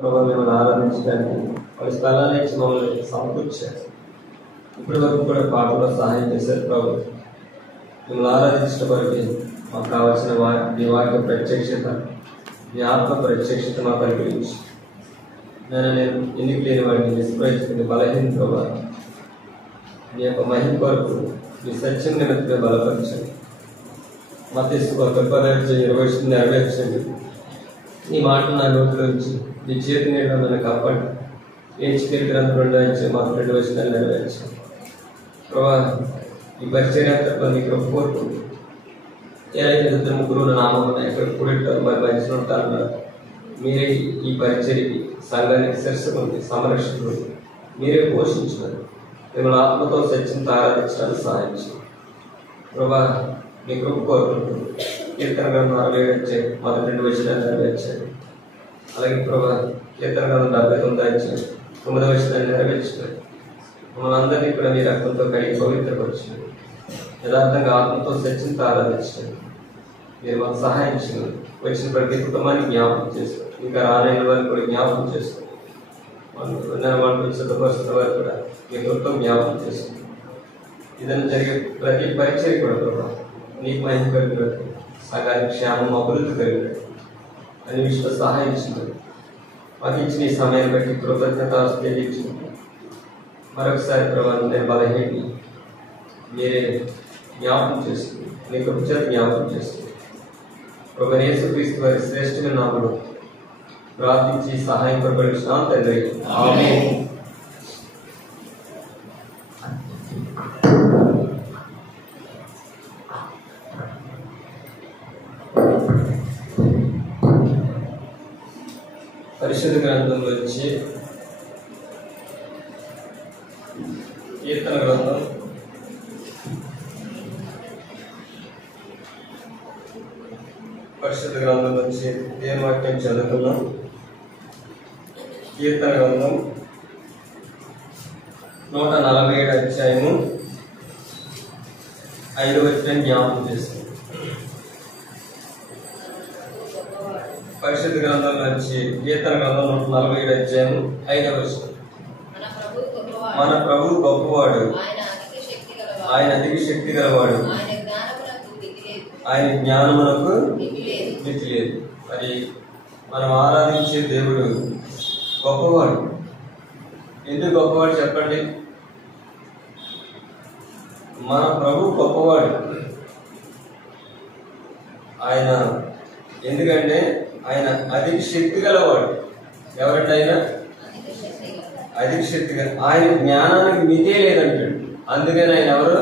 ప్రభు మిమ్మల్ని ఆరాధించడానికి వారి స్థలాన్ని ఇచ్చి మమ్మల్ని సమకూర్చారు. ఇప్పటి వరకు కూడా పాటలో సహాయం చేశారు ప్రభు. మిమ్మల్ని ఆరాధించడం వరకు మాకు కావాల్సిన మీ వాక్య ప్రత్యక్షత, మీ ఆత్మ ప్రత్యక్షత మాకు అనుగ్రహించి నేను ఎన్నిక లేని వాడిని నిష్ప్రయోజకుని బలహీన ప్రభు మీ యొక్క మహిమ కొరకు మీ సత్యం నిమిత్తమే బలపరచండి. మత్తయి 10:20 నెరవేర్చండి. ఈ మాట నా నోటిలోంచి మీ చేతి నీళ్ళ నన్ను కాపాడి ఏడ్చికేరి గ్రంథం 2 మాకు 2 వచనాలు నెరవేర్చండి. ప్రభా ఈ పరిచర్య మీ కృప కోరుకుంటుంది. ఏదైతే 2-3 నామం ఎక్కడ కూడింటారు మరి మంచి ఉంటారు. మీరే ఈ పరిచర్యకి సంఘానికి శిరస్సుకుంది, సంరక్షకుడు మీరే పోషించినారు. మిమ్మల్ని ఆత్మతో సత్యంతో ఆరాధించడానికి సహాయం చేయండి. ప్రభా మీ కృప కోరుకుంటుంది. కీర్తన గ్రంథం 67 మొదటి 2 వచనాలు నెరవేర్చండి. అలాగే ప్రభా కీర్తన గ్రంథం 79 9 వచనాలు నెరవేర్చండి. మమ్మల్ని అందరినీ కూడా మీ రక్తంతో కడిగి పవిత్రపరచండి. యథార్థంగా ఆత్మతో సత్యంతో ఆరాధించండి. మీరు మాకు సహాయం చేయండి. వచ్చిన ప్రతి కుటుంబాన్ని జ్ఞాపకం చేసుకోండి. ఇంకా రాలేని వారిని కూడా జ్ఞాపకం చేసుకోండి. వాళ్ళు సిద్ధపరుస్తున్న వారు కూడా మీ కృపతో జ్ఞాపకం చేసుకోండి. ఇదని జరిగే ప్రతి పరిచయం కూడా ప్రభావ నీకు మహిమ కలిగినట్టు, సగానికి క్షేమం అభివృద్ధి కలిగినట్టు అని విషయంలో సహాయం చేయండి. మాకు ఇచ్చిన ఈ సమయాన్ని బట్టి కృతజ్ఞత తెలియజేయండి. మరొకసారి ప్రభావం నేను బలహీని మీరే జ్ఞాపకం చేసుకుని నీ కృప చేత జ్ఞాపకం చేసుకుని ప్రభు యేసుక్రీస్తు వారి శ్రేష్ఠమైన నామములో ప్రార్థించి సహాయం కొరపడుచున్నాం తండ్రి. ఆమేన్. పరిశుద్ధ గ్రంథంలో వచ్చి కీర్తన గ్రంథం 10 వాక్యం చదువుకున్నాం. కీర్తన గ్రంథం 147 5 వచనం జ్ఞాపకం చేస్తుంది. పరిశుద్ధ గ్రంథంలో వచ్చి కీర్తన గ్రంథం 147 5 వచనం. మన ప్రభు గొప్పవాడు, ఆయన అధిక శక్తి గలవాడు, ఆయన జ్ఞానమునకు మితి లేదు. మరి మనం ఆరాధించే దేవుడు గొప్పవాడు. ఎందుకు గొప్పవాడు చెప్పండి? మన ప్రభు గొప్పవాడు. ఆయన ఎందుకంటే ఆయన అధిక శక్తి గలవాడు. ఎవరంటే ఆయన అధిక శక్తి గల, ఆయన జ్ఞానానికి మితే లేదంటాడు. అందుకని ఆయన ఎవరు?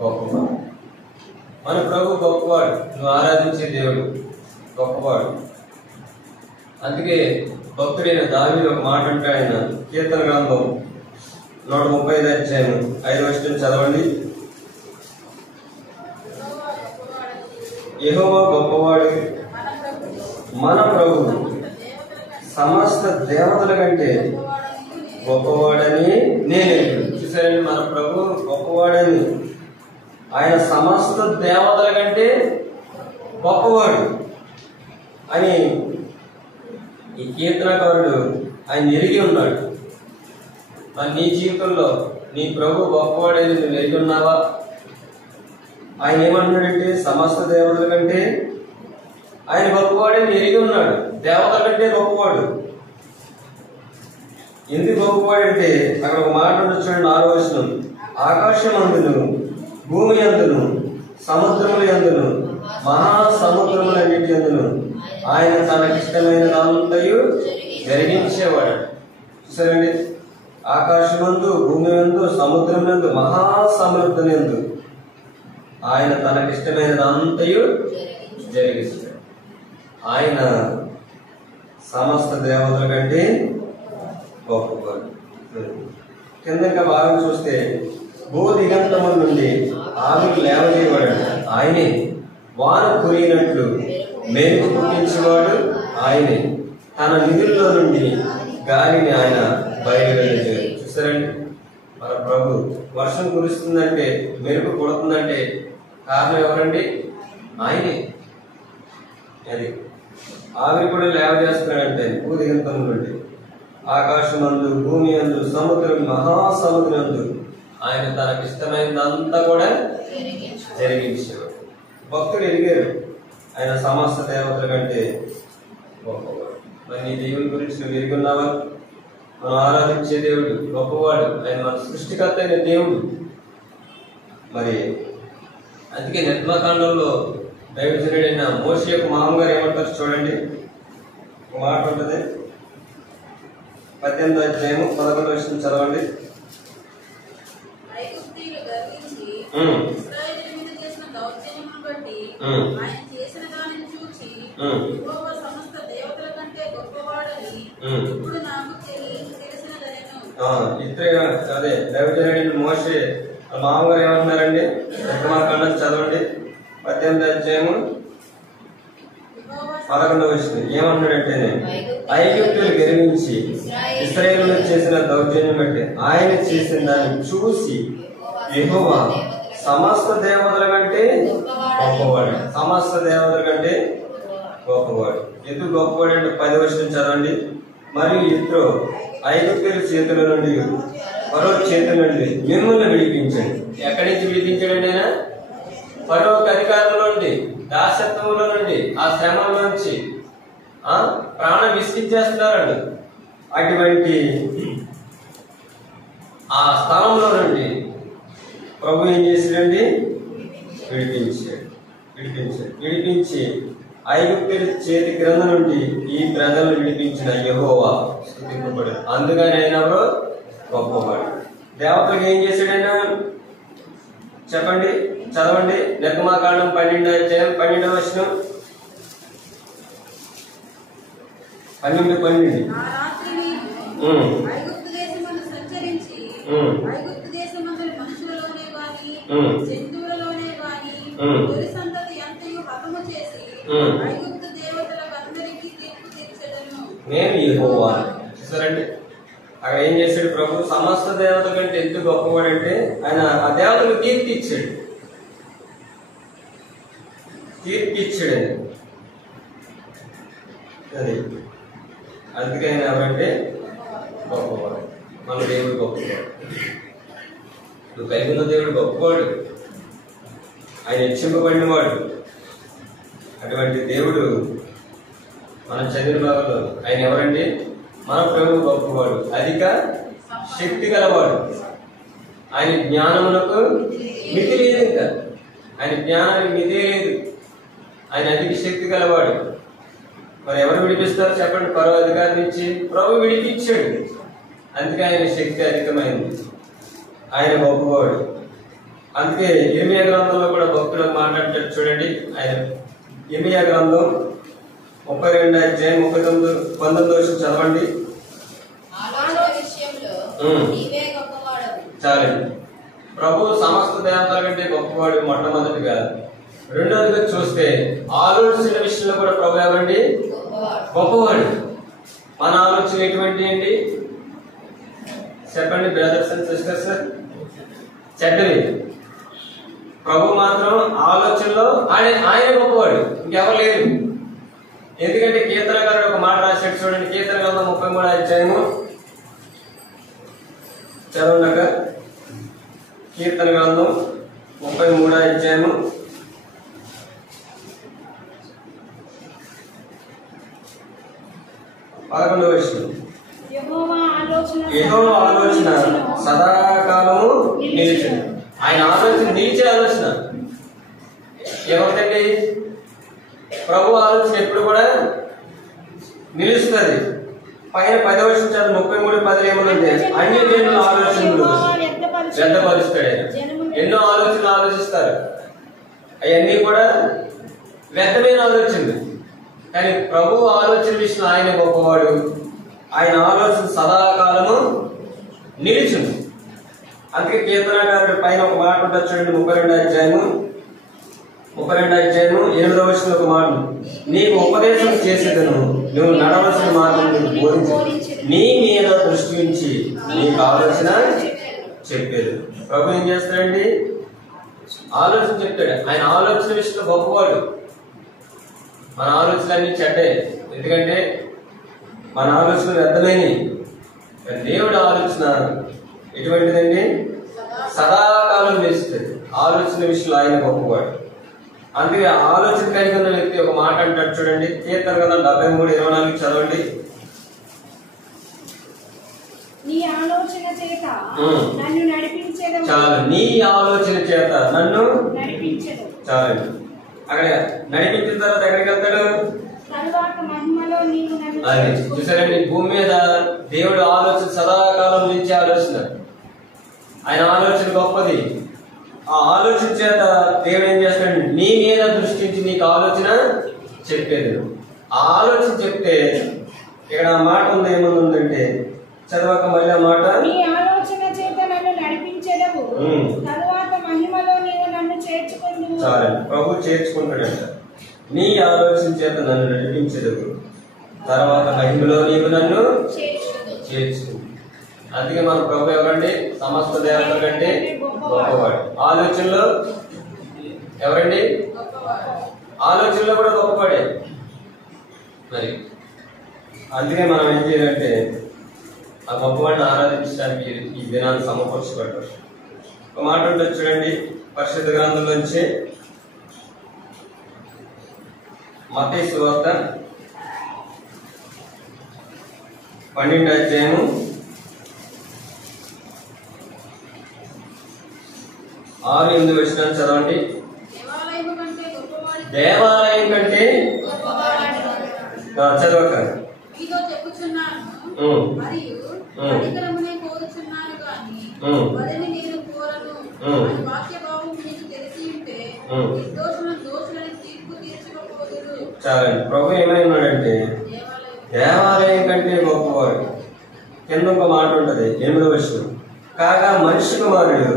గొప్పవాడు. మన ప్రభు గొప్పవాడు. నువ్వు ఆరాధించే దేవుడు గొప్పవాడు. అందుకే భక్తుడైన దావీదు ఒక మాట అంటే ఆయన కీర్తన గ్రంథం 135 5 వచనం చదవండి. యెహోవా గొప్పవాడు, మన ప్రభు సమస్త దేవతల కంటే గొప్పవాడని నేను చూసానండి. మన ప్రభు గొప్పవాడని, ఆయన సమస్త దేవతల కంటే గొప్పవాడు అని ఈ కీర్తనకారుడు ఆయన ఎరిగి ఉన్నాడు. మరి నీ జీవితంలో నీ ప్రభు గొప్పవాడని నువ్వు ఎరిగి ఉన్నావా? ఆయన ఏమంటున్నాడంటే సమస్త దేవతల కంటే ఆయన గొప్పవాడని ఎరిగి ఉన్నాడు. దేవతల కంటే గొప్పవాడు. ఎందుకు గొప్పవాడంటే అక్కడ ఒక మాట చూడండి 6వ వచనం. ఆకాశం అందును, భూమి అందును, సముద్రముల అందును, మహాసముద్రములన్నిటి అందును ఆయన తనకిష్టమైన అంతయు జరిగించేవాడు. చూసారండి, ఆకాశమందు, భూమి యందు, సముద్రములందు, మహాసముద్రములందు ఆయన తనకిష్టమైన అంతయు జరిగిస్తాడు. ఆయన సమస్త దేవతల కంటే గొప్పవాడు. కిందక భాగం చూస్తే భూ దిగంతముల నుండి ఆవిరి లేవజేయవాడు ఆయనే, వాన కురిగినట్లు మెరుపు పుట్టించేవాడు ఆయనే, తన నిధుల్లో నుండి గాలిని ఆయన బయలుదేరాడు. చూసారండి, మన ప్రభు వర్షం కురుస్తుందంటే, మెరుపు కొడుతుందంటే కారణం ఎవరండి? ఆయనే. అది ఆవిరి కూడా లేవ చేస్తున్నాడంటే భూదిగంతం నుండి ఆకాశమందు, భూమి అందు, సముద్రం, మహాసముద్రందు ఆయన తనకి ఇష్టమైనదంతా కూడా జరిగించేవాడు. భక్తులు ఎదిగారు ఆయన సమస్త దేవతల కంటే గొప్పవాడు. మరి నీ దేవుని గురించి నువ్వు ఎరుగున్నావా? మనం ఆరాధించే దేవుడు గొప్పవాడు. ఆయన మన సృష్టికర్త అయిన దేవుడు. మరి అందుకే నిర్గమకాండంలో దైవజనుడైన మోషే యొక్క మామగారు ఏమంటారు చూడండి. ఒక మాట ఉంటుంది, 18వ అధ్యాయము 11వ వచనం చదవండి. అదే దైవజనుడైన మోషే మామగారు ఏమంటున్నారండి? నిర్గమకాండం చదవండి 18వ అధ్యాయము 11వ వచనం ఏమంటున్నాడంటే, ఐగుప్తులు గెలిపించి ఇశ్రాయేలులో చేసిన దౌర్జన్యం బట్టి ఆయన చేసిన దాన్ని చూసి యెహోవా సమస్త దేవతల కంటే గొప్పవాడు. సమస్త దేవతల కంటే గొప్పవాడు. ఎందుకు గొప్పవాడు అంటే 10వ వచనం చదవండి. మరియు ఇత్రో ఐగుప్తుల చేతుల నుండి, ఫరో చేతుల నుండి మిమ్మల్ని విడిపించండి. ఎక్కడి నుంచి విడిపించాడండి ఆయన? ఫరో అధికారంలో నుండి, దాసత్వంలో నుండి, ఆ శ్రమల నుంచి ప్రాణం విసిగించేస్తున్నారండి. అటువంటి ఆ స్థలంలో నుండి ప్రభు ఏం చేశాడండి? విడిపించి ఐగుప్తుల చేతి క్రింద నుండి ఈ ప్రజలను విడిపించిన యెహోవా స్తుతింపబడాడు. అందుకని ఆయన ఎవరో గొప్పవాడు. దేవతలకు ఏం చేశాడైనా చెప్పండి, చదవండి. నిర్గమకాండం 12వ అధ్యాయం 12వ వచనం. 12 నేను యెహోవా. చూసారండి అక్కడ ఏం చేశాడు ప్రభు? సమస్త దేవత కంటే ఎందుకు గొప్పవాడంటే ఆయన ఆ దేవతకు తీర్పు ఇచ్చాడు. అది అందుకే ఆయన ఎవరంటే గొప్పవాడు. మన దేవుడు గొప్పవాడు. నువ్వు కలిగి ఉన్న దేవుడు గొప్పవాడు. ఆయన హెచ్చింపబడినవాడు. అటువంటి దేవుడు మనం చదివిన భాగంలో ఆయన ఎవరండి? మన ప్రభువు గొప్పవాడు, అధిక శక్తి గలవాడు. ఆయన జ్ఞానములకు మితి లేదు. ఇంకా ఆయన జ్ఞానానికి మితి లేదు. ఆయన అధిక శక్తి గలవాడు. మరి ఎవరు విడిపిస్తారు చెప్పండి? ఫరో అధికారం నుంచి ప్రభు విడిపించాడు. అందుకే ఆయన శక్తి అధికమైంది. ఆయన గొప్పవాడు. అందుకే ఇర్మియా గ్రంథంలో కూడా భక్తులకు మాట్లాడతాడు చూడండి. ఆయన ఇర్మియా గ్రంథం 32వ అధ్యాయం 19వ వచనం చదవండి. చాలండి. ప్రభు సమస్త దేవతల కంటే గొప్పవాడు మొట్టమొదటిగా. రెండవదిగా చూస్తే ఆలోచన విషయంలో కూడా ప్రభు ఎవరండి? గొప్పవాడు. మన ఆలోచన ఎటువంటి అండి చెప్పండి బ్రదర్స్ అండ్ సిస్టర్స్? చెడ్డవి. ప్రభు మాత్రం ఆలోచనలో ఆయన గొప్పవాడు, ఇంకెవరు లేరు. ఎందుకంటే కీర్తనకారుడు ఒక మాట రాశాడు చూడండి. కీర్తన గ్రంథం 33వ అధ్యాయము చదవండి. కీర్తన గ్రంథం 33వ అధ్యాయము 11వ వచనం. యెహోవా ఆలోచన సదాకాలము నిలిచును. ఆయన ఆలోచన నిలిచే ఆలోచన ఏమంటే ప్రభు ఆలోచన ఎప్పుడు కూడా నిలుస్తుంది. పైన 10వ వచనం చదువు 33:10 ఏమనుంటే అన్య జనుల ఆలోచనలు వ్యర్థపరుస్తాడు. ఎన్నో ఆలోచనలు ఆలోచిస్తారు, అవన్నీ కూడా వ్యర్థమైన ఆలోచనలు. కానీ ప్రభు ఆలోచన విషయంలో ఆయన గొప్పవాడు. ఆయన ఆలోచన సదాకాలము నిలిచుంది. అందుకే కీర్తనకారుడు పైన ఒక మాట ఉంటుంది చూడండి. 32వ అధ్యాయము 8వ వచనంలో ఒక మాట, నీకు ఉపదేశం చేసేదను, నువ్వు నడవలసిన మార్గం నీకు బోధించు, నీ మీద దృష్టి ఉంచి నీకు ఆలోచన చెప్పేది. ప్రభు ఏం చేస్తాడండి? ఆలోచన చెప్తాడు. ఆయన ఆలోచన విషయంలో గొప్పవాడు. మన ఆలోచనలన్నీ చెడ్డే. ఎందుకంటే మన ఆలోచన వ్యర్థమైనవి. దేవుడి ఆలోచన ఎటువంటిదండి? సదాకాలం చేస్తుంది. ఆలోచన విషయంలో ఆయన గొప్పవాడు. అందుకే ఆలోచన కలిగి ఉన్న వ్యక్తి ఒక మాట అంటాడు చూడండి, కీర్తన గ్రంథం 73:24 చదవండి. నీ ఆలోచన చేత నన్ను నడిపించేదవు. చాలు, నీ ఆలోచన చేత నన్ను నడిపించేదవు. చాలండి. అక్కడ నడిపించిన తర్వాత ఎక్కడికి వెళ్తాడు? తరువాత మహిమలో నీవు నన్ను అది చూసారండి. భూమి మీద దేవుడు ఆలోచన సదాకాలం నుంచి ఆలోచన, ఆయన ఆలోచన గొప్పది. ఆ ఆలోచన చేత దేవుడు ఏం చేస్తాడు? నీ మీద దృష్టించి నీకు ఆలోచన చెప్పేది. ఆ ఆలోచన చెప్తే ఇక్కడ ఆ మాట ఉంది, ఏముందంటే చదవక మళ్ళీ ఆ మాట, నీ ఆలోచన చేత నన్ను నడిపించేదవు. తరువాత మహిమలో నీవు నన్ను చేర్చుకుందువు. చాలు, ప్రభు చేర్చుకుంటాడంట. నీ ఆలోచన చేత నన్ను నడిపించేదవు, తర్వాత మహిమలో నీవు నన్ను చేర్చుకుంది. అందుకే మన ప్రభు ఎవరండి? సమస్త దేవతల కంటే గొప్పవాడు. ఆలోచనలో ఎవరండి? ఆలోచనలో కూడా గొప్పవాడే. మరి అందుకే మనం ఏం చేయాలంటే ఆ గొప్పవాడిని ఆరాధించడానికి ఈ దినాన్ని సమకూర్చబడ్డారు. ఒక మాట ఉంటుంది చూడండి, పరిశుద్ధ గ్రంథంలోంచి మత్తయి సువార్త 12వ అధ్యాయము 6-8 వచనాలు చదవండి. దేవాలయం కంటే చదవక చాలండి. ప్రభు ఏమైనాడంటే దేవాలయం కంటే గొప్పవాడు. కింద ఒక మాట ఉంటది 8వ వచనం, కాగా మనిషి కుమారుడు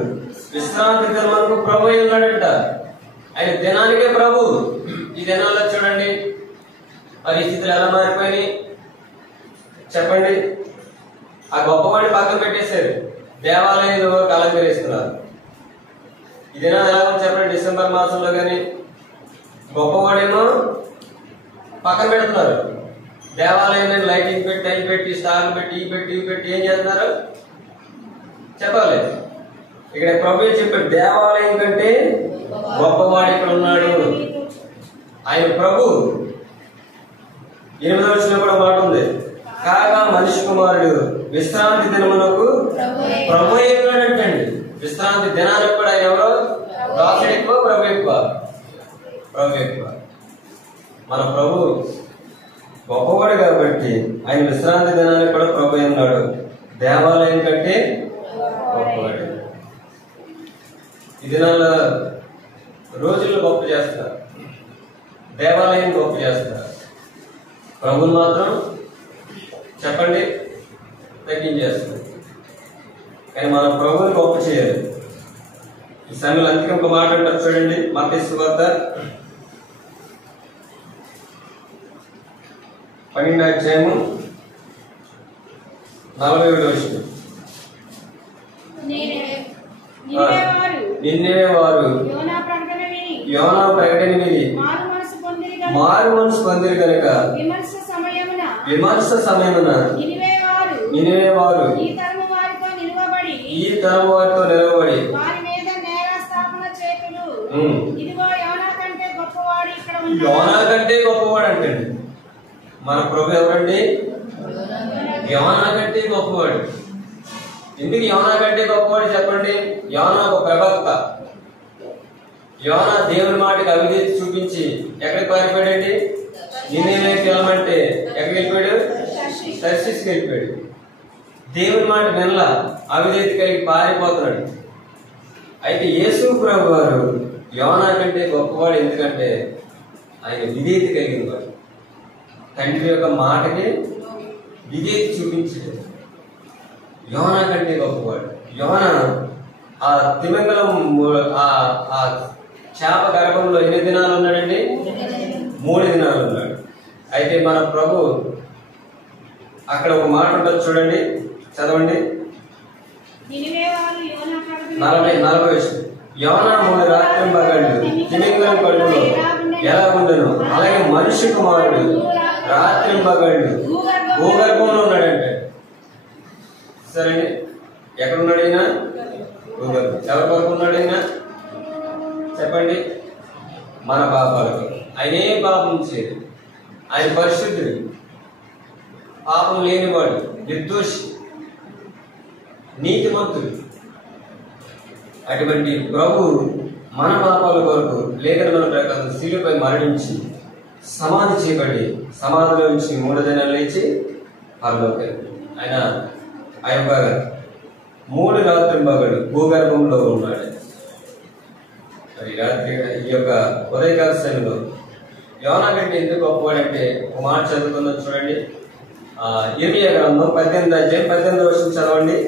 విశ్రాంతి దినమునకు ప్రభు ఉన్నాడంట. ఆయన దినానికే ప్రభు. ఈ దినాల్లో చూడండి పరిస్థితులు ఎలా మారిపోయినాయి చెప్పండి. ఆ గొప్పవాడిని పక్కన పెట్టేశారు, దేవాలయంలో అలంకరిస్తున్నారు. ఈ దినాలు ఎలా ఉంది చెప్పండి? డిసెంబర్ మాసంలో కానీ గొప్పవాడేమో పక్కన పెడుతున్నారు, దేవాలయం లైటింగ్ పెట్టి అవి పెట్టి స్టార్లు పెట్టి ఇవి పెట్టి ఇవి పెట్టి ఏం చేస్తున్నారు చెప్పాలి. ఇక్కడ ప్రభు చెప్పాడు దేవాలయం కంటే గొప్పవాడు ఇక్కడ ఉన్నాడు. ఆయన ప్రభు. 8వ వచనంలో కూడా మాట ఉంది, కాగా మనిషి కుమారుడు విశ్రాంతి దినమునకు ప్రభు ఉన్నాడంటండి. విశ్రాంతి దినానికి కూడా ఆయన ఎవరో? రాసుడు ఎక్కువ, ప్రభు ఎక్కువ. ప్రభు ఎక్కువ. మన ప్రభు గొప్పవాడు కాబట్టి ఆయన విశ్రాంతి దినానికి కూడా ప్రభు ఉన్నాడు. దేవాలయం కంటే గొప్పవాడు. ఈ దినాల్లో రోజుల్లో గొప్ప చేస్తారు, దేవాలయం గొప్ప చేస్తారు, ప్రభుని మాత్రం చెప్పండి తగ్గించేస్తారు. కానీ మన ప్రభుని గొప్ప చేయాలి. ఈ సమయంలో అందుకే ఒక మాట అంటారు చూడండి, మత్తయి సువార్త 12వ అధ్యాయము 47వ వచనం, నిన్నే వారు యోనా ప్రకటన విని మారు మనసు పొందిరి కనుక విమర్శ సమయమున నినివే వారు ఈ తరము వారితో నిలవబడి యోనా కంటే గొప్పవాడు అంటండి. మన ప్రభు ఎవరండి? యోనా కంటే గొప్పవాడు. ఎందుకు యోనా కంటే గొప్పవాడు చెప్పండి? యోనా ఒక ప్రవక్త. యోనా దేవుని మాటకి అవిధేయత చూపించి ఎక్కడికి పారిపోయాడండి? నినివేకి వెళ్ళమంటే ఎక్కడికి వెళ్ళిపోయాడు? తర్షీషుకి వెళ్ళిపోయాడు. దేవుని మాట వినలా, అవిధేయత కలిగి పారిపోతున్నాడు. అయితే యేసు ప్రభు వారు యోనా కంటే గొప్పవాడు. ఎందుకంటే ఆయన విధేయత కలిగిన వాడు. తండ్రి యొక్క మాటకి విధేయత చూపించాడు. యోనా కంటే గొప్పవాడు. యోనా ఆ తిమింగలం ఆ చేప గర్భంలో ఎన్ని దినాలు ఉన్నాడండి? 3 దినాలు ఉన్నాడు. అయితే మన ప్రభు అక్కడ ఒక మాట ఉంటుంది చూడండి, చదవండి. 40 యోనా 3 రాత్రి పగళ్ళు తిమింగలం కడుపులో ఎలా ఉండను అలాగే మనిషి కుమారుడు రాత్రింబగళ్ళు భూగర్భంలో ఉన్నాడంటే. సరే, ఎక్కడున్నాడు ఈయన? భూగర్భం. ఎవరి కొరకు ఉన్నాడు ఈయన చెప్పండి? మన పాపాలకు. ఆయన ఏం పాపం చేయడు, ఆయన పరిశుద్ధుడు, పాపం లేనివాడు, నిర్దోషి, నీతిమంతుడు. అటువంటి ప్రభు మన పాపాల కొరకు లేఖనముల ప్రకారం శిలువపై మరణించి సమాధి చేయబడి సమాధిలో నుంచి 3 దినాలు లేచి పరలోకి ఆయన ఆ యొక్క 3 రాత్రింబగళ్ళు భూగర్భంలో ఉన్నాడు. మరి రాత్రి ఈ యొక్క ఉదయకాల సమయంలో యోనా కంటే ఎందుకు గొప్పవాడంటే ఒక మాట చదువుకుందాం చూడండి. ఇర్మియా గ్రంథం 18వ అధ్యాయం 18వ వచనం చదవండి.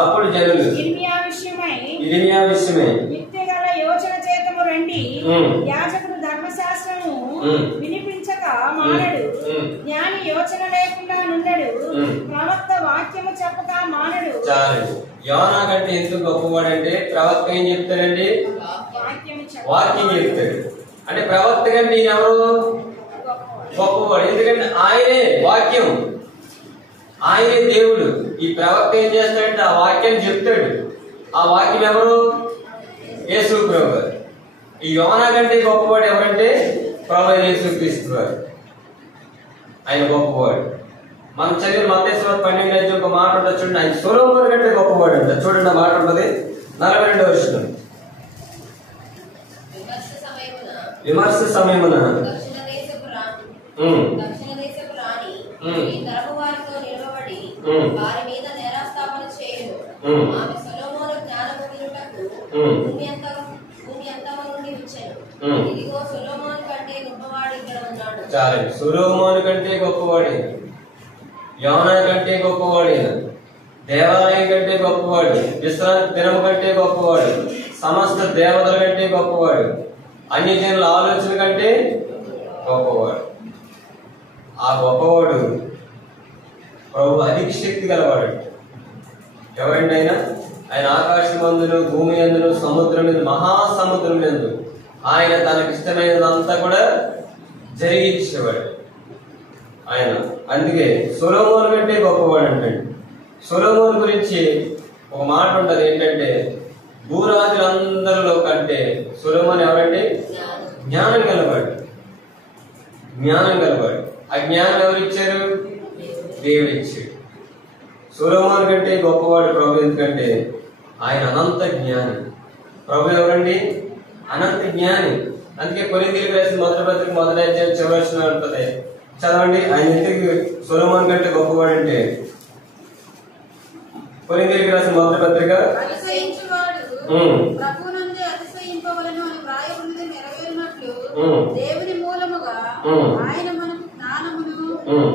అప్పుడు జనులు ఇర్మియా విషయమై యుక్తిగల యోచన చేతము రండి, యాజకుడు ధర్మశాస్త్రము వినిపించక మానడు, జ్ఞాని యోచన లేకుండా నుండడు, ప్రవక్త వాక్యము చెప్పక మానడు. చాలు. యోనా కంటే ఎందుకు గొప్పవాడంటే ప్రవక్త ఏం చెప్తాడండి? వాక్యం చెప్తాడు. అంటే ప్రవక్త కంటే ఎవరు గొప్పవాడు? ఎందుకంటే ఆయనే వాక్యం, ఆయనే దేవుడు. ఈ ప్రవక్త ఏం చేస్తాడంటే ఆ వాక్యాన్ని చెప్తాడు. ఆ వాక్యం ఎవరు? యేసు ప్రభు. ఈ యోనా కంటే గొప్పవాడు ఎవరంటే ప్రభు యేసు క్రీస్తు. ఆయన గొప్పవాడు. మనం చదివిన మత్తయి 12 ఒక మాట ఉంటుంది చూడండి. ఆయన సొలొమోను కంటే గొప్పవాడు అంట. చూడండి, ఆ మాట ఉంటుంది 42వ వచనం. విమర్శ సమయమున వారి మీద నేరాస్థాపన చేయను. ఆమె సొలొమోను జ్ఞానమునకు భూమి అంతము నుండి వచ్చెను. ఇదిగో సొలొమోను కంటే గొప్పవాడు ఇక్కడ ఉన్నాడు. చాలు. సొలొమోను కంటే గొప్పవాడు, యోనా కంటే గొప్పవాడు, దేవాలయం కంటే గొప్పవాడు, విశ్రాంతి దినము కంటే గొప్పవాడు, సమస్త దేవతల కంటే గొప్పవాడు, అన్ని జనుల ఆలోచన కంటే గొప్పవాడు. ఆ గొప్పవాడు ప్రభు అధిక శక్తి గలవాడు. ఎవరండి ఆయన? ఆయన ఆకాశమందును భూమి అందును సముద్రం మీద మహాసముద్రం ఎందు ఆయన తనకి ఇష్టమైనదంతా కూడా జరిగించేవాడు ఆయన. అందుకే సొలొమోను కంటే గొప్పవాడు అంటాడు. సొలొమోను గురించి ఒక మాట ఉంటుంది ఏంటంటే, భూరాజులందరిలో కంటే సొలొమోను ఎవరంటే జ్ఞానం గలవాడు. జ్ఞానం గలవాడు. ఆ జ్ఞానం ఎవరు ఇచ్చారు? దేవుడు ఇచ్చాడు. సొలొమోను కంటే గొప్పవాడు ప్రభు. ఎందుకంటే ఆయన అనంత జ్ఞాని. ప్రభు ఎవరండి? అనంత జ్ఞాని. అందుకే కొరింథీయులకు రాసిన మొదటి పత్రిక 1వ అధ్యాయం చివరి వచనం ఉంటుంది, చదవండి. ఆయన ఎందుకు సొలొమోను కంటే గొప్పవాడు అంటే, కొరింథీయులకు రాసిన మొదటి పత్రిక దేవుని మూలముగా ఆయన మనకు జ్ఞానమును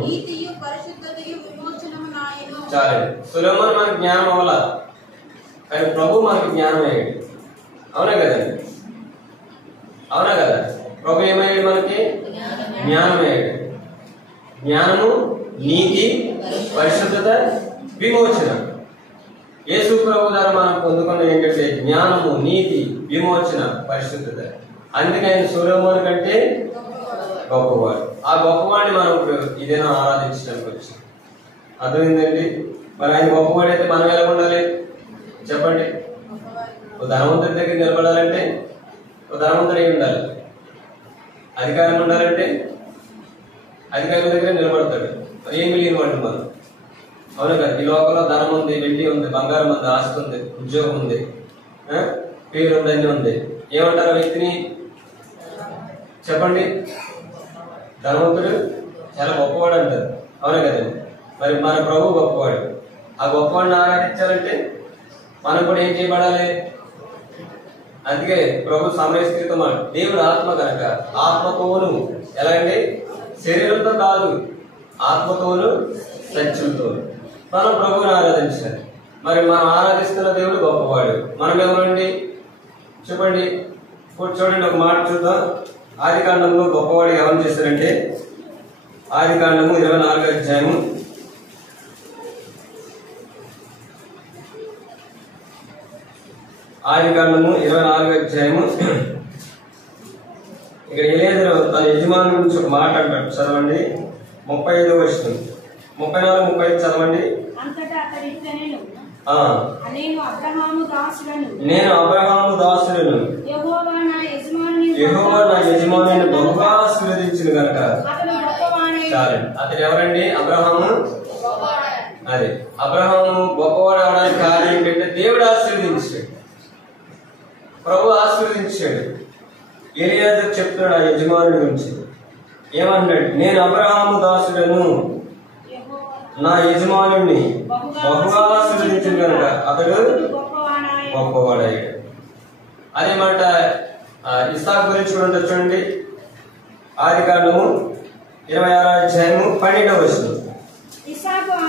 నీతియు పరిశుద్ధతయు విమోచనము నాయను. చాలు. సొలొమోను మనకు జ్ఞానం అవ్వాల, కానీ ప్రభు మనకు జ్ఞానం అయ్యాడు. అవునా కదండి? అవునా కదా? ప్రభు ఏమయ్యాడు? మనకి జ్ఞానం అయ్యాడు. జ్ఞానము, నీతి, పరిశుద్ధత, విమోచన. యేసు ప్రభు ద్వారా మనం పొందుకున్నది ఏంటంటే జ్ఞానము, నీతి, విమోచన, పరిశుద్ధత. అందుకే ఆయన సొలొమోను కంటే గొప్పవాడు. ఆ గొప్పవాడిని మనం ఇప్పుడు ఇదేనా ఆరాధించడానికి వచ్చాం. అర్థమైందండి? మరి ఆయన గొప్పవాడైతే మనం ఎలా ఉండాలి చెప్పండి? ఒక ధనవంతుడి దగ్గర నిలబడాలంటే ఒక ధనవంతుడు ఏమి ఉండాలి? అధికారం ఉండాలంటే అధికారుల దగ్గర నిలబడతాడు. మరి ఏమి లేని వాడు మనం. అవును కదా? ఈ లోకంలో ధనం ఉంది, వెండి ఉంది, బంగారం ఉంది, ఆస్తి ఉంది, ఉద్యోగం ఉంది, పేరు ఉంది, అన్ని ఉంది. ఏమంటారు ఆ వ్యక్తిని చెప్పండి? ధనవంతుడు చాలా గొప్పవాడు అంటారు. అవునా కదండి? మరి మన ప్రభు గొప్పవాడు. ఆ గొప్పవాడిని ఆరాధించాలంటే మనం కూడా ఏం చేయబడాలి? అందుకే ప్రభు సమయస్థితం దేవుడు ఆత్మ కనుక ఆత్మతోను, ఎలాగంటే శరీరంతో కాదు, ఆత్మతోను సత్యంతోను మనం ప్రభువుని ఆరాధించాలి. మరి మనం ఆరాధిస్తున్న దేవుడు గొప్పవాడు. మనం ఎవరండి చెప్పండి? చూడండి, ఒక మాట చూద్దాం. ఆదికాండంలో గొప్పవాడు ఎవరు చేశారంటే, ఆదికాండము 24వ అధ్యాయము 1 ఆదికాండము 24వ అధ్యాయము. ఇక్కడ ఎలీయెజరు తన యజమాని గురించి ఒక మాట అంటాడు. చదవండి 35వ వచనం. 34, 35 చదవండి. అంతటా అతడు ఇట్లనెను, నేను అబ్రహాము దాసులను యెహోవా నా యజమానిని బహుగా ఆశీర్వదించును గనుక. చాలు. అతడు ఎవరండి? అబ్రహాము. అదే అబ్రహాము గొప్పవాడు అవడానికి కారణం ఏంటంటే దేవుడు ఆశీర్వదించాడు, ప్రభు ఆశీర్వదించాడు. ఎలీయెజరు చెప్తున్నాడు ఆ యజమానుడి గురించి. ఏమన్నాడు? నేను అబ్రహాము దాసులను, నా యజమానుడిని బహుగా ఆశీర్వదించును కనుక అతడు గొప్పవాడయ్యాడు. అదే మాట ఇస్సాకు గురించి కూడా చూడండి. ఆదికాండము 26వ అధ్యాయము 12వ వచనం. ఇస్సాకు ఆ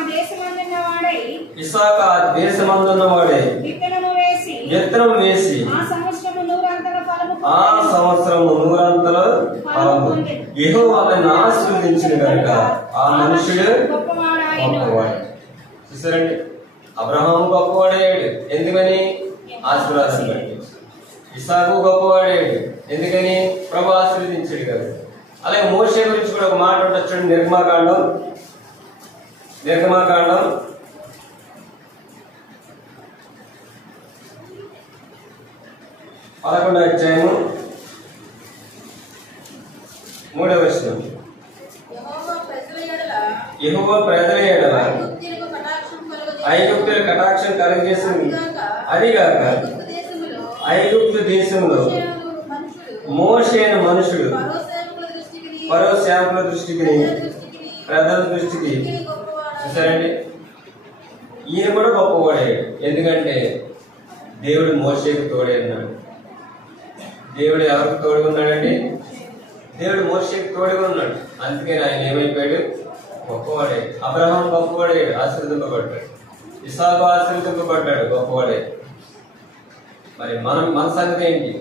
దేశమందున్న వాడే విత్తనం వేసి ఆ సంవత్సరము నూరంతల ఫలము యెహోవా అతన్ని ఆశీర్వదించును కనుక ఆ మనుషుడు గొప్పవాడు. చూసారండి, అబ్రహాము గొప్పవాడయ్యాడు. ఎందుకని? ఆశీర్వాదం బట్టి. ఇస్సాకు గొప్పవాడయ్యాడు. ఎందుకని? ప్రభు ఆశీర్వదించాడు కదా. అలాగే మోషే గురించి కూడా ఒక మాట ఉంటుంది చూడండి. నిర్గమాకాండం 11వ అధ్యాయము 3వ వచనం. యెహోవా ప్రజల యెడల ఐగుప్తుల కటాక్షం కలుగజేసింది. అదిగాక ఐగుప్తు దేశంలో మోషే అనే మనుషుడు ఫరో సేవకుల దృష్టికి, ప్రజల దృష్టికి. చూసారండి, ఈయన కూడా గొప్పవాడయ్యాడు. ఎందుకంటే దేవుడు మోషేకు తోడే ఉన్నాడు. దేవుడు ఎవరికి తోడుగా ఉన్నాడండి? దేవుడు మోషేకు తోడుగా ఉన్నాడు. అందుకని ఆయన ఏమైపోయాడు? గొప్పవాడే. అబ్రహాం గొప్పవాడే, ఆశీర్వదింపబడ్డాడు. ఇస్సాకు ఆశీర్వదింపబడ్డాడు, గొప్పవాడే. మరి మన సంగతి ఏంటి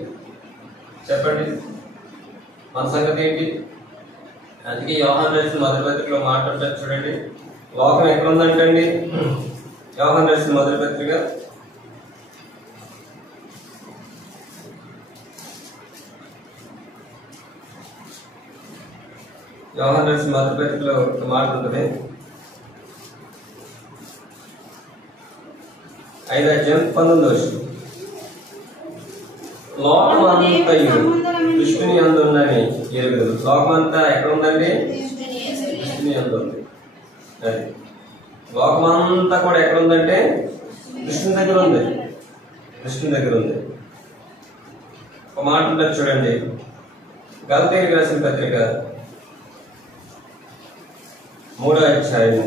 చెప్పండి? మన సంగతి ఏంటి? అందుకే యోహాను రాసిన మొదటి పత్రికలో మాట్లాడతారు చూడండి. లోకం ఎక్కడ ఉందంటండి? యోహాను రాసిన మొదటి పత్రిక యోహాను రాసిన మొదటి పత్రికలో ఒక మాట ఉంటుంది. 5వ అధ్యాయం 19వ వచనం. లోకమంతయు కృష్ణుని యందు ఉందని ఎరుగుదు. లోకమంతా ఎక్కడ ఉందండి? కృష్ణుని యందు ఉంది. అది లోకమంతా కూడా ఎక్కడ ఉందంటే కృష్ణుని దగ్గర ఉంది. కృష్ణుని దగ్గర ఉంది. ఒక మాట ఉంటుంది చూడండి. గలతీయులకు రాసిన పత్రిక 3వ అధ్యాయము.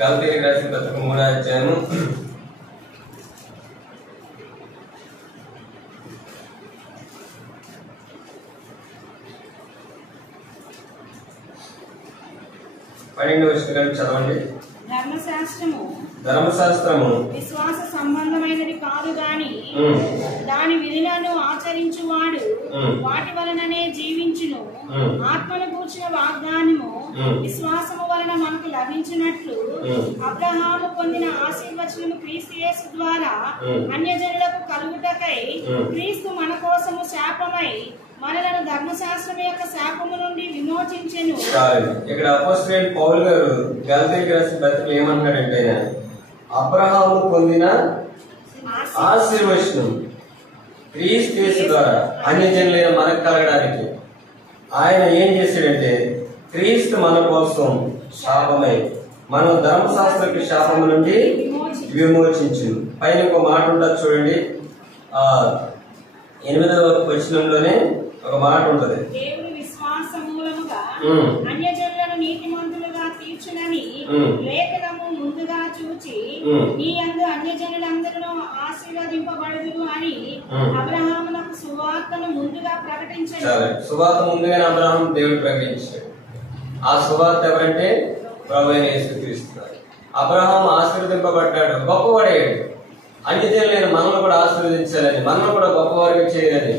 గలతీయులకు రాసిన పత్రిక 3వ అధ్యాయము 12వ వచనం చదవండి. ధర్మశాస్త్రము విశ్వాస సంబంధమైనది కాదు గాని దాని విధులను ఆచరించువాడు వాటి వలననే జీవించును. ఆత్మను కూర్చిన వాగ్దానము విశ్వాసము వలన మనకు లభించినట్లు అబ్రహాము పొందిన ఆశీర్వచనము క్రీస్తు యేసు ద్వారా అన్యజనులకు కలుగుటకై క్రీస్తు మన కోసము శాపమై మనలను ధర్మశాస్త్రం యొక్క శాపము నుండి విమోచించెను. ఇక్కడ అపోస్తలుడైన పౌలు గారు గలతీయులకు రాసిన పత్రికలో ఏమంటాడంటే, అబ్రహాము పొందిన ఆశీర్వచనం క్రీస్తు యేసు ద్వారా అన్యజనులైన మనకు కలగడానికి ఆయన ఏం చేశాడంటే, క్రీస్తు మన కోసం శాపమై మనం ధర్మశాస్త్రపు శాపము నుండి విమోచించింది. పైన ఒక మాట ఉంటుంది చూడండి. 8వ వచనంలోనే ఒక మాట ఉంటది. దేవుని విశ్వాస మూలముగా అన్యజనులను నీతిమంతులుగా తీర్చునని లేఖనము ముందుగా చూచి నీ యందు అన్యజనులందరూ ఆశీర్వదింపబడుదురు అని అబ్రహామునకు సువార్తను ముందుగా ప్రకటించాడు. సువార్త ముందుగానే అబ్రహాం దేవుడు ప్రకటించాడు. ఆ సువార్త ఎవరంటే ప్రభువైన యేసుక్రీస్తు. అబ్రహాం ఆశీర్వదింపబడ్డాడు, గొప్పవాడయ్యాడు. అన్యజనులైన మనల్ని కూడా ఆశీర్వదించాలని, మనల్ని కూడా గొప్పవారిగా చేయాలని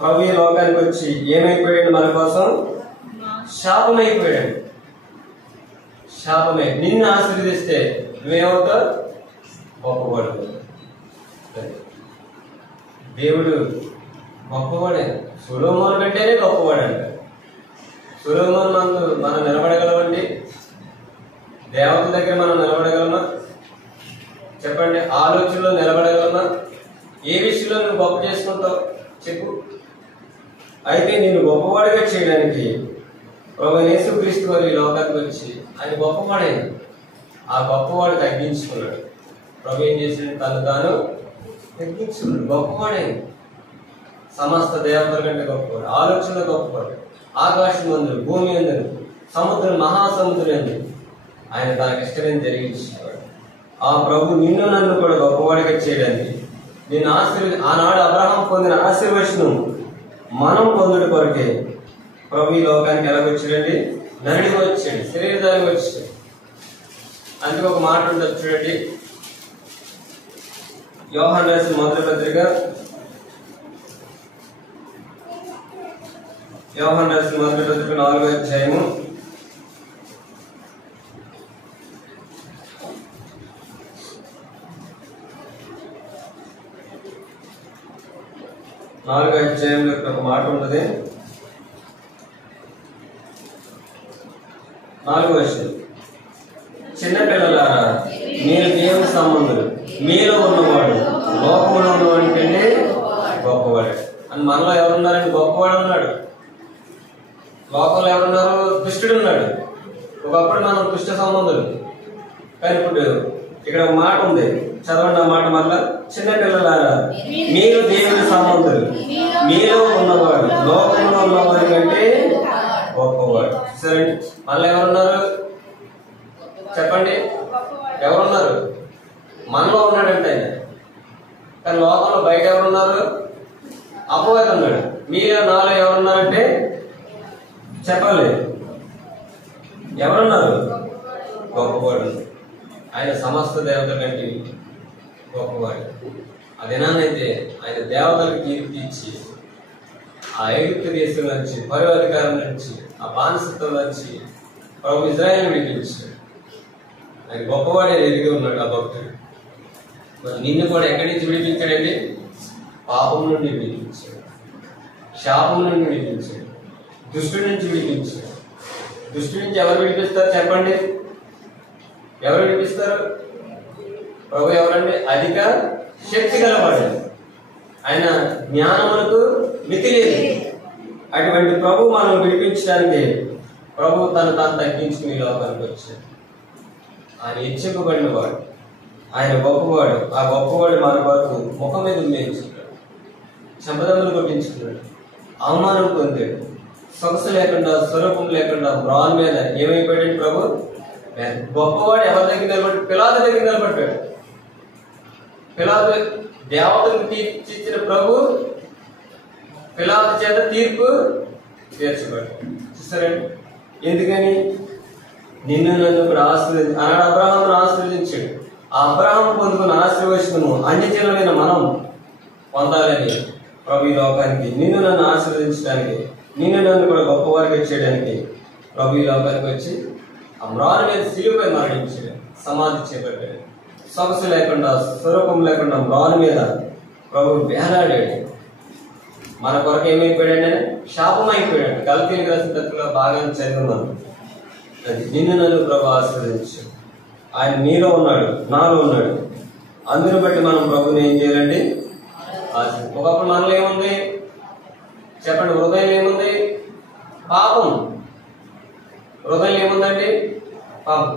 ప్రభు ఈ లోకానికి వచ్చి ఏమైపోయాడు? మన కోసం శాపమైపోయాడు. శాపమై నిన్ను ఆశీర్వదిస్తే నువ్వేమవుతావు? గొప్పవాడు. దేవుడు గొప్పవాడే. సొలొమోను కంటేనే గొప్పవాడు అంట. సొలొమోను మనం నిలబడగలమండి? దేవతల దగ్గర మనం నిలబడగలమా? చెప్పండి. ఆలోచనలో నిలబడగలమా? ఏ విషయంలో నువ్వు గొప్ప చేసుకుంటావు చెప్పు. అయితే నేను గొప్పవాడిగా చేయడానికి ప్రభువైన యేసుక్రీస్తు వారు ఈ లోకానికి వచ్చి ఆయన గొప్పవాడైంది. ఆ గొప్పవాడు తగ్గించుకున్నాడు. ప్రభు ఏం చేసాడు? తను తాను తగ్గించుకున్నాడు. గొప్పవాడైంది. సమస్త దేవతల కంటే గొప్పవాడు. ఆలోచనలో గొప్పవాడు. ఆకాశం అందరు, భూమి అందరు, సముద్రం, మహాసముద్రం అందరు ఆయన తనకి ఇష్టమైన జరిగించేవాడు. ఆ ప్రభు నిన్ను నన్ను కూడా గొప్పవాడిగా చేయడానికి నేను ఆనాడు అబ్రహాం పొందిన ఆశీర్వచనం మనం పొందుడు కొరకే ప్రభు ఈ లోకానికి ఎలాగొచ్చాడండి? నరుడిగా వచ్చాడు, శరీరధారిగా వచ్చాడు. అందుకే ఒక మాట ఉంటుంది చూడండి. యోహాను రాసిన మొదటి పత్రిక 4వ అధ్యాయము 4వ అధ్యాయంలో ఒక మాట ఉన్నది. 4వ వచనం, చిన్నపిల్లలారా మీరు దేవుని సంబంధులు, మీలో ఉన్నవాడు లోకంలో ఉన్నవాడి కంటే గొప్పవాడు. అని మనలో ఎవరున్నారండి? గొప్పవాడు ఉన్నాడు. లోకంలో ఎవరున్నారు? దుష్టుడు ఉన్నాడు. ఒకప్పుడు మనం దుష్ట సంబంధులు. కానీ ఇప్పుడు ఇక్కడ ఒక మాట ఉంది, చదవండి ఆ మాట మళ్ళా. చిన్నపిల్లలారా మీరు దేవుని సంబంధులు, మీలో ఉన్నవాడు లోకంలో ఉన్నవాడి కంటే గొప్పవాడు. సరే, మళ్ళీ ఎవరున్నారు చెప్పండి? ఎవరున్నారు? మనలో ఉన్నాడంటే ఆయన. కానీ లోకంలో బయట ఎవరున్నారు? అపవాది ఉన్నాడు. మీలో నాలో ఎవరున్నారంటే చెప్పాలి. ఎవరున్నారు? గొప్పవాడు. ఆయన సమస్త దేవతల కంటే గొప్పవాడు. అదేనానైతే ఆయన దేవతలకు కీర్తి ఇచ్చి ఆ ఐగుప్తు దేశం నుంచి, పరో అధికారం నుంచి, ఆ బానిసత్వం నుంచి ప్రభు ఇజ్రాయేల్ విడిపించాడు. ఆయన గొప్పవాడే ఎదిగి ఉన్నాడు ఆ భక్తుడు. మరి నిన్ను కూడా ఎక్కడి నుంచి విడిపించాడండి? పాపం నుండి విడిపించాడు, శాపం నుండి విడిపించాడు, దుష్టుడి నుంచి విడిపించాడు. దుష్టుడి నుంచి ఎవరు విడిపిస్తారు చెప్పండి? ఎవరు విడిపిస్తారు? ప్రభు ఎవరండి? అధిక శక్తి గలవాడు. ఆయన జ్ఞానములకు మితి లేదు. అటువంటి ప్రభు మనం విడిపించడానికి ప్రభు తాను తగ్గించుకుని లోకానికి వచ్చాడు. ఆయన హెచ్చింపబడిన వాడు, ఆయన గొప్పవాడు. ఆ గొప్పవాడు మన కొరకు ముఖం మీద ఉమ్మేయించుకున్నాడు, చెంపదములు కొట్టించుకున్నాడు, అవమానం పొందాడు. సొగసు లేకుండా, స్వరూపం లేకుండా మ్రాన్ మీద ఏమైపోయాడు ప్రభు? గొప్పవాడు ఎవరి దగ్గర నిలబడి? పిలాతు దగ్గర నిలబడ్డాడు. పిలాతు దేవతలకు తీర్చిచ్చిన ప్రభు పిలాతు చేత తీర్పు తీర్చబడ్డాడు. చూస్తారండి? ఎందుకని? నిన్ను నన్ను కూడా ఆశీర్వదించి ఆనాడు అబ్రహామును ఆశీర్వదించాడు. ఆ అబ్రహాము పొందుకున్న ఆశీర్వచనము అన్యజనులైన మనం పొందాలని ప్రభు ఈ లోకానికి నిన్ను నన్ను ఆశీర్వదించడానికి, నిన్ను నన్ను కూడా గొప్పవారిగా చేయడానికి ప్రభు ఈ లోకానికి వచ్చి ఆ మ్రాను మీద సిలువపై మరణించాడు, సమాధి చేపట్టాడు. సొగసు లేకుండా, స్వరూపం లేకుండా మ్రాను మీద ప్రభు వేలాడాడు. మన కొరకు ఏమైపోయాడంటే శాపం అయిపోయాడు. గలతీయులకు రాసిన పత్రికలో బాగా చదివాను. అది నిన్ను నన్ను ప్రభు ఆశీర్వదించాడు. ఆయన నీలో ఉన్నాడు, నాలో ఉన్నాడు. అందుని బట్టి మనం ప్రభుని ఏం చేయాలండి? ఒకప్పుడు మనలో ఏముంది చెప్పండి? హృదయం ఏముంది? పాపం. హృదయం ఏముందండి? పాపం.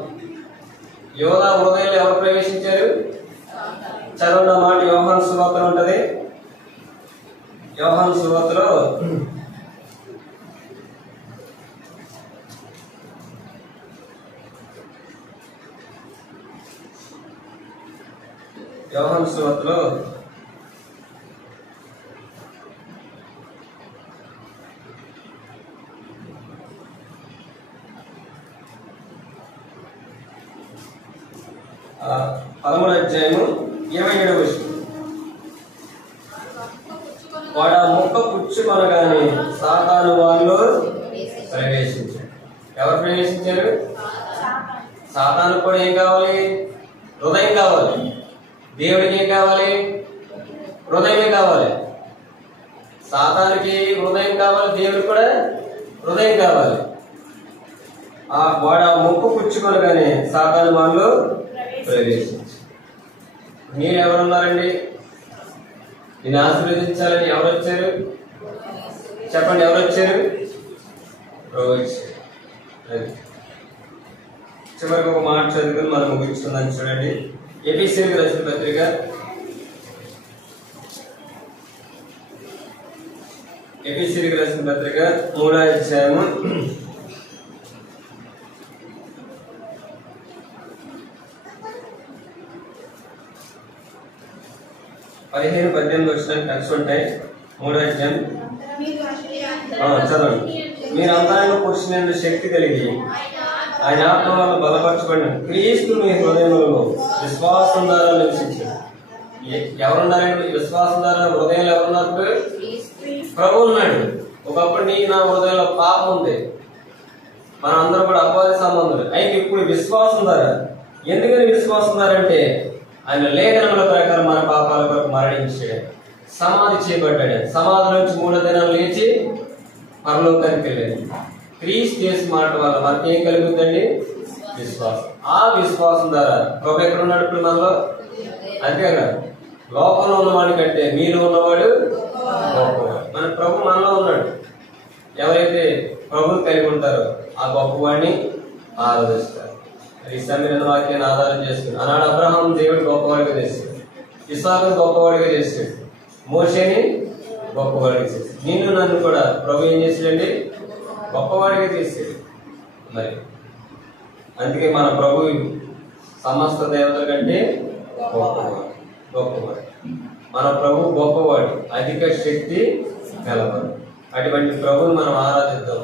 యోధా హృదయంలో ఎవరు ప్రవేశించారు? చదవండి మాట. యోహాను సువార్తలో ఉంటది. యోహాను సువార్తలో యోహాను సువార్తలో 13వ అధ్యాయము 27వ వచనం. వాడు ఆ మొక్క పుచ్చుకొనగానే సాతాను వారిలో ప్రవేశించాడు. ఎవరు ప్రవేశించారు? సాతాను కూడా ఏం కావాలి? హృదయం కావాలి. దేవుడికి ఏం కావాలి? హృదయమే కావాలి. సాతానికి హృదయం కావాలి, దేవుడికి కూడా హృదయం కావాలి. వాడు ఆ ముక్కు పుచ్చుకొనగానే సాతాను వాళ్ళు ప్రవేశించు. మీరు ఎవరున్నారండి? నేను ఆశీర్వదించాలని ఎవరు వచ్చారు? చెప్పండి, ఎవరు వచ్చారు? ప్రభు వచ్చారు. చివరికి ఒక మాట చదువుకుని మనం ముగించుకుందాం. చూడండి, ఎఫెసీయులకు రాసిన పత్రిక 3వ అధ్యాయము 15-18 వచ్చిన కలిసి ఉంటాయి. 3వ అధ్యాయం చదవండి. మీరు అంతరంగ పురుషుని శక్తి కలిగి ఆయన ఆత్మ వల్ల బలపరచబడిన క్రీస్తు మీ హృదయంలో విశ్వాసం ద్వారా నివసించారు. ఎవరున్నారండి? విశ్వాసం ద్వారా హృదయంలో ఎవరున్నారు? ప్రభు ఉన్నాడు. ఒకప్పుడు నీ నా హృదయంలో పాపం ఉంది, మన అందరూ కూడా అపవాది సంబంధులు. అయితే ఇప్పుడు విశ్వాసం ద్వారా. ఎందుకని విశ్వాసం ద్వారా అంటే ఆయన లేఖనముల ప్రకారం మన పాపాల కొరకు మరణించాడు, సమాధి చేయబడ్డాడు. సమాధి నుంచి 3వ దినాలు లేచి పరలోకానికి వెళ్ళాడు. క్రీస్తు చేసిన మాట వల్ల మనకి ఏం కలుగుతుందండి? విశ్వాసం. ఆ విశ్వాసం ద్వారా ప్రభు ఎక్కడ ఉన్నాడు? ఇప్పుడు మనలో. అంతేగా, లోకంలో ఉన్నవాడి కంటే మీలో ఉన్నవాడు గొప్పవాడు. మన ప్రభు మనలో ఉన్నాడు. ఎవరైతే ప్రభుని కలిగి ఉంటారో ఆ గొప్పవాడిని ఆరాధిస్తారు. ఈ సమీరణ వాక్యాన్ని ఆధారం చేసుకుని ఆనాడు అబ్రహాం దేవుడు గొప్పవాడిగా చేశాడు, ఇస్సాకును గొప్పవాడిగా చేశాడు, మోషేని గొప్పవాడిగా చేశాడు. నిన్ను నన్ను కూడా ప్రభు ఏం చేశాడండి? గొప్పవాడిగా చేశాడు. మరి అందుకే మన ప్రభు సమస్త దేవతల కంటే గొప్పవాడు. మన ప్రభు గొప్పవాడు, అధిక శక్తి గలవాడు. అటువంటి ప్రభువుని మనం ఆరాధిద్దాం.